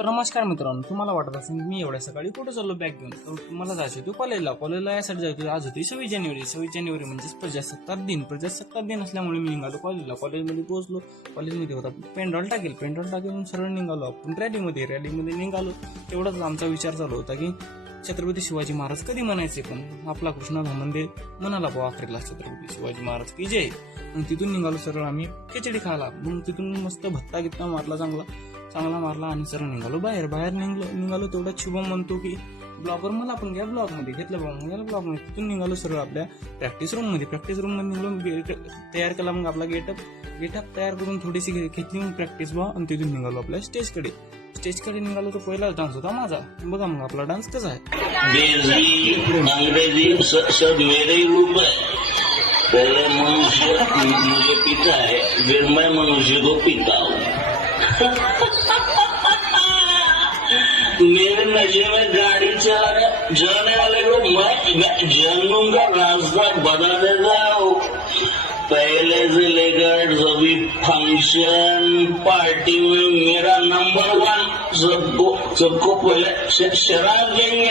तर नमस्कार मित्रांनो, तुम्हाला वाटत असेल मी एवढ्या सकाळी कुठे चाललो बॅग घेऊन. तर मला जायचं होतं कॉलेजला यासाठी जायचं. आज होती 26 जानेवारी म्हणजे प्रजासत्ताक दिन असल्यामुळे मी निघालो कॉलेजमध्ये पोहोचलो. कॉलेजमध्ये होता पेंडॉल टाकेल सरळ निघालो आपण रॅलीमध्ये निघालो. तेवढाच आमचा विचार चालू होता की छत्रपती शिवाजी महाराज कधी म्हणायचे, पण आपला कृष्णा धामंदे म्हणाला भाऊ आखरीला छत्रपती शिवाजी महाराज की जय. मग तिथून निघालो सरळ आम्ही खिचडी खायला. मग तिथून मस्त भत्ता गित्ता मारला चांगला मारला आणि सरळ निघालो बाहेर निघालो. तेवढ्यात शुभम म्हणतो की ब्लॉगर मला पण घ्या ब्लॉग मध्ये. घेतलं ब्लॉग मध्ये. तिथून निघालो सरळ आपल्या प्रॅक्टिस रूम मध्ये निघालो. तयार केला मग आपला गेटअप तयार करून थोडीशी घेतली मग प्रॅक्टिस आणि तिथून निघालो आपल्या स्टेजकडे निघालो. तर पहिला डान्स होता माझा. बघा मग आपला डान्स कसा आहे. अंग्रेजी सब मेरे रूप है. पहले मनुष्य मुझे पीता है, फिर मैं मनुष्य को पीता हूँ. मेरे नशे में गाड़ी चलाने वाले को मैं जन्म का रास्ता बता देता हूँ. पहले से लेकर सभी फंक्शन पार्टी में मेरा नंबर 1. सबको पहले शराब देंगे.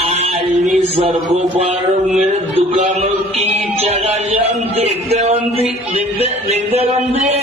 आज भी सड़कों पर मेरे दुकानों की जगह देखते बनती घर में